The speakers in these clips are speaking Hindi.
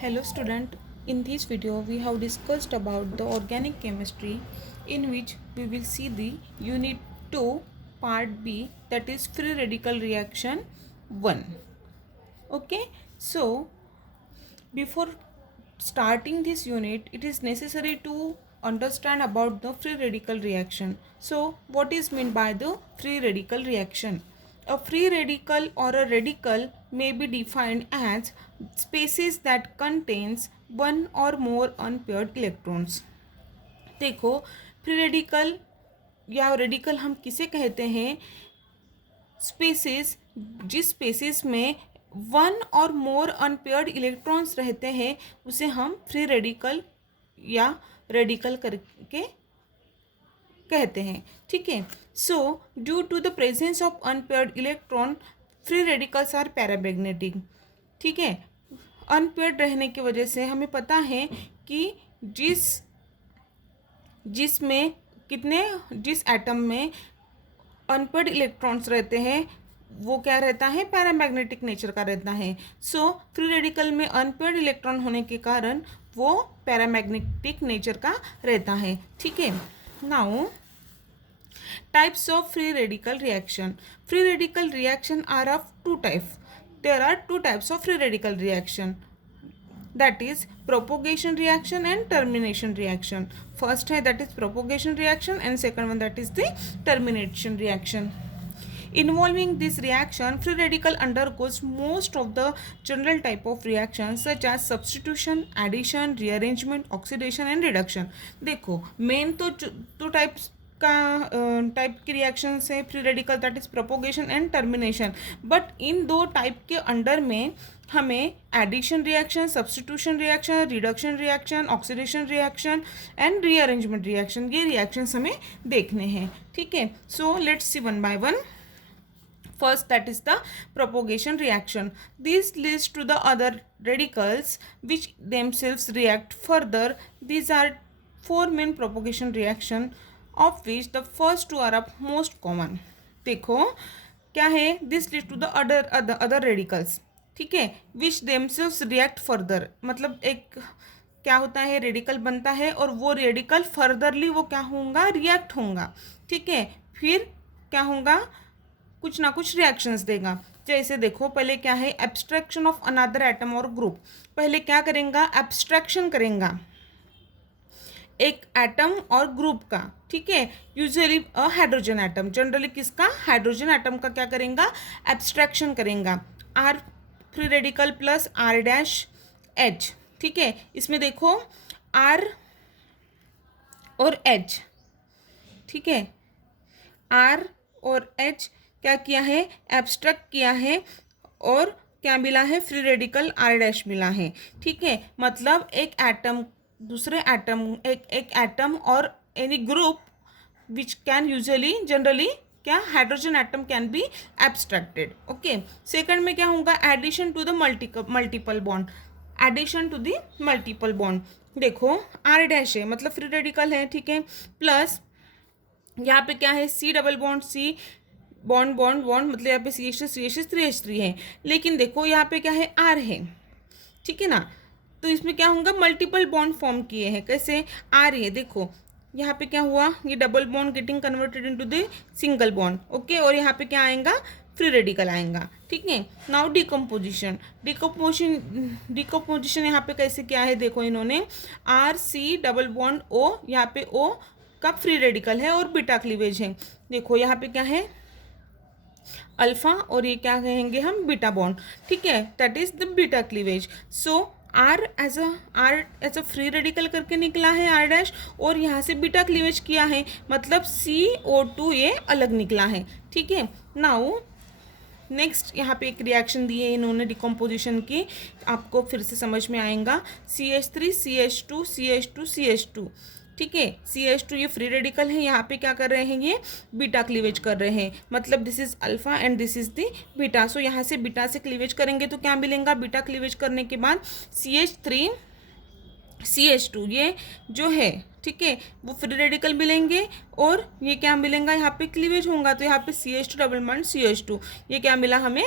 Hello student, in this video we have discussed about the organic chemistry in which we will see the unit 2 part B, that is free radical reaction 1. Okay, so before starting this unit it is necessary to understand about the free radical reaction. So what is meant by the free radical reaction? A free radical or a radical may be defined as species that contains one or more unpaired electrons. देखो, फ्री रेडिकल या रेडिकल हम किसे कहते हैं? स्पेसिस, जिस स्पेसिस में वन और मोर अनपेयर्ड इलेक्ट्रॉन्स रहते हैं उसे हम फ्री रेडिकल या रेडिकल करके कहते हैं. ठीक है. So due to the presence of unpaired electron free radicals are paramagnetic. ठीक है. अनपेयर्ड रहने की वजह से हमें पता है कि जिस एटम में अनपेयर्ड इलेक्ट्रॉन्स रहते हैं वो क्या रहता है? पैरामैग्नेटिक नेचर का रहता है. सो फ्री रेडिकल में अनपेयर्ड इलेक्ट्रॉन होने के कारण वो पैरामैग्नेटिक नेचर का रहता है. ठीक है. Now types of free radical reaction. Free radical reaction are of two types. There are two types of free radical reaction, that is propagation reaction and termination reaction. First है that is propagation reaction and second one that is the termination reaction. Involving this reaction, free radical undergoes most of the general type of reactions such as substitution, addition, rearrangement, oxidation and reduction. देखो, मेन तो टाइप की रिएक्शन है free radical, that is propagation and termination. But in दो टाइप के अंडर में हमें addition reaction, substitution reaction, reduction reaction, oxidation reaction and rearrangement reaction, ये रिएक्शंस हमें देखने हैं. ठीक है. So let's see one by one. First, that is the propagation reaction. This leads to the other radicals which themselves react further. These are four main propagation reaction, of which the first two are of most common. देखो क्या है? This leads to the other radicals. ठीक है. Which themselves react further. मतलब एक क्या होता है? रेडिकल बनता है और वो रेडिकल फर्दरली वो क्या होगा? रिएक्ट होगा. ठीक है. फिर क्या होगा? कुछ ना कुछ रिएक्शंस देगा. जैसे देखो, पहले क्या है? एब्स्ट्रैक्शन ऑफ अनदर एटम और ग्रुप. पहले क्या करेगा? एब्स्ट्रैक्शन करेगा एक एटम और ग्रुप का. ठीक है. Usually a hydrogen atom, generally किसका? हाइड्रोजन एटम का क्या करेगा? एब्स्ट्रैक्शन करेगा. R free radical plus R dash H. ठीक है. इसमें देखो आर और एच. ठीक है. आर और एच क्या किया है? एब्स्ट्रैक्ट किया है और क्या मिला है? फ्री रेडिकल आर डैश मिला है. ठीक है. मतलब एक एटम दूसरे एटम, एक एटम और any group which can usually generally क्या? Hydrogen atom can be abstracted. Okay. Second में क्या होगा? Addition to the multiple bond. Addition to the multiple bond. देखो आर डैश है मतलब फ्री रेडिकल है. ठीक है. प्लस यहाँ पे क्या है? C double bond C bond bond bond, मतलब यहाँ पे CH3 है. लेकिन देखो यहाँ पे क्या है? आर है. ठीक है ना. तो इसमें क्या होगा? मल्टीपल बॉन्ड फॉर्म किए हैं. कैसे? आर है. देखो यहाँ पे क्या हुआ? ये double bond getting converted into the single bond. Okay. और यहाँ पे क्या आएगा? फ्री रेडिकल आएगा. ठीक है. नाउ डिकम्पोजिशन यहाँ पे कैसे क्या है? देखो इन्होंने R C double bond O, यहाँ पे ओ का फ्री रेडिकल है और बीटा क्लीवेज है. देखो यहाँ पे क्या है? अल्फा और ये क्या कहेंगे हम? Beta bond. ठीक है. That is the beta cleavage. So R as a free radical करके निकला है आर डैश, और यहाँ से बीटा क्लीवेज किया है मतलब CO2 ये अलग निकला है. ठीक है. नाउ नेक्स्ट यहाँ पे एक रिएक्शन दी है इन्होंने डिकम्पोजिशन की, आपको फिर से समझ में आएगा. CH3 CH2 CH2 CH2. ठीक है. CH2 ये फ्री रेडिकल है. यहाँ पे क्या कर रहे हैं? ये बीटा क्लीवेज कर रहे हैं. मतलब this is alpha and this is the beta. So यहाँ से बीटा से क्लीवेज करेंगे तो क्या मिलेगा? बीटा क्लीवेज करने के बाद CH3 CH2 ये जो है, ठीक है, वो फ्री रेडिकल मिलेंगे और ये क्या मिलेगा? यहाँ पे क्लीवेज होगा तो यहाँ पे CH2 डबल बॉन्ड CH2, ये क्या मिला हमें?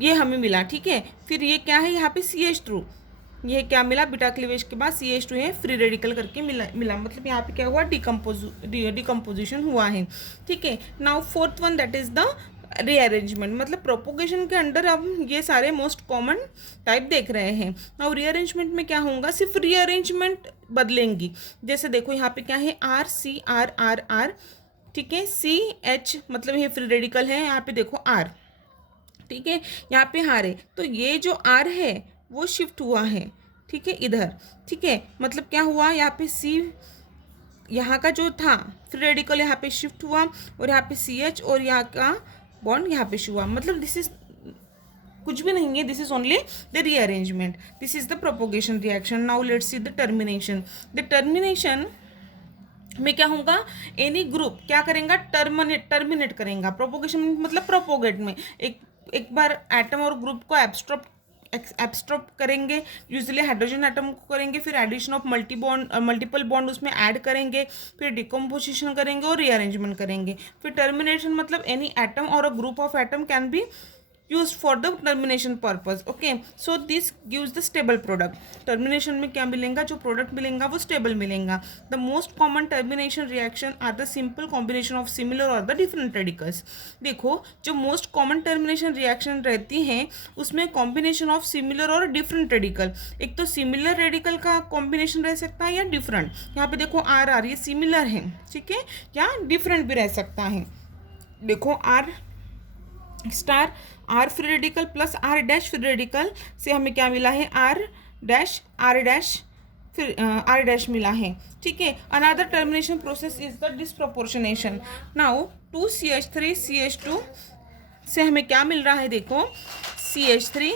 ये हमें मिला, ठीक है। फिर ये क्या है, यहाँ पे CH2, ये क्या मिला, बीटा क्लीवेज के बाद CH2 है, फ्री रेडिकल करके मिला मतलब यहाँ पे क्या हुआ, डिकम्पोजिशन हुआ है, ठीक है। Now fourth one, that is the rearrangement, मतलब प्रोपोगेशन के अंडर अब ये सारे मोस्ट कॉमन टाइप देख रहे हैं। नाउ रीअरेंजमेंट में क्या होगा, सिर्फ रीअरेंजमेंट बदलेंगी। जैसे देखो यहाँ पे क्या है, RCR, ठीक है, CH मतलब ये फ्री रेडिकल है, यहाँ पे देखो R, ठीक है, यहाँ पे हार है, तो ये जो R है वो शिफ्ट हुआ है, ठीक है, इधर, ठीक है, मतलब क्या हुआ, यहाँ पे C, यहाँ का जो था फ्री रेडिकल यहाँ पे शिफ्ट हुआ, और यहाँ पे CH और यहाँ का बॉन्ड यहाँ पे हुआ, मतलब दिस इज कुछ भी नहीं है, this is only the rearrangement, this is the propagation reaction. Now let's see the termination. The termination में क्या होगा, एनी ग्रुप क्या करेगा, टर्मिनेट करेगा। प्रोपोगेशन मतलब प्रोपोगेट में एक बार एटम और ग्रुप को एब्स्ट्रॉप करेंगे, यूजुअली हाइड्रोजन एटम को करेंगे, फिर एडिशन ऑफ मल्टीपल बॉन्ड उसमें ऐड करेंगे, फिर डिकम्पोजिशन करेंगे और रीअरेंजमेंट करेंगे। फिर टर्मिनेशन मतलब एनी एटम और a group of atom can B used for the termination purpose, okay, so this gives the stable product। termination में क्या मिलेगा, जो product मिलेगा वो stable मिलेगा। the most common termination reaction are the simple combination of similar or the different radicals। देखो जो most common termination reaction रहती हैं उसमें combination of similar और different radical, एक तो similar radical का combination रह सकता है या different, यहाँ पे देखो R ये similar है, ठीक है, या different भी रह सकता है। देखो R star R free radical plus R dash free radical से हमें क्या मिला है, R डैश फिर R डैश मिला है, ठीक है। Another termination process is the disproportionation. Now 2CH3 CH2 से हमें क्या मिल रहा है, देखो CH3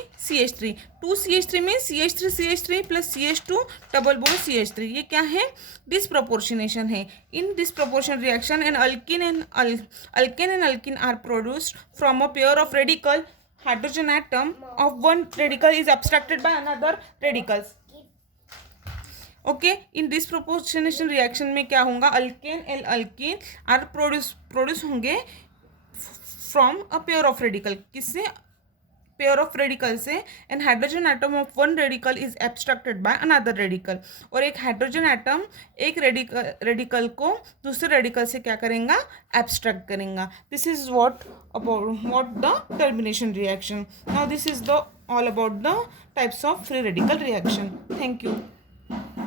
2CH3 में CH3 plus CH2 double bond CH3, ये क्या है, डिस्प्रोपोर्शनेशन है। In disproportion reaction an alkane and alkene are produced from a pair of radical, hydrogen atom of one radical is abstracted by another radicals, okay. In disproportionation reaction में क्या होगा, अल्केन आर प्रोड्यूस होंगे फ्रॉम अ पेयर ऑफ रेडिकल, किससे, पेयर ऑफ रेडिकल से, and hydrogen atom of one radical is abstracted by another radical, और एक हाइड्रोजन एटम एक रेडिकल को दूसरे रेडिकल से क्या करेगा, एब्स्ट्रैक्ट करेगा। This is what the termination reaction. Now this is the all about the types of free radical reaction. Thank you.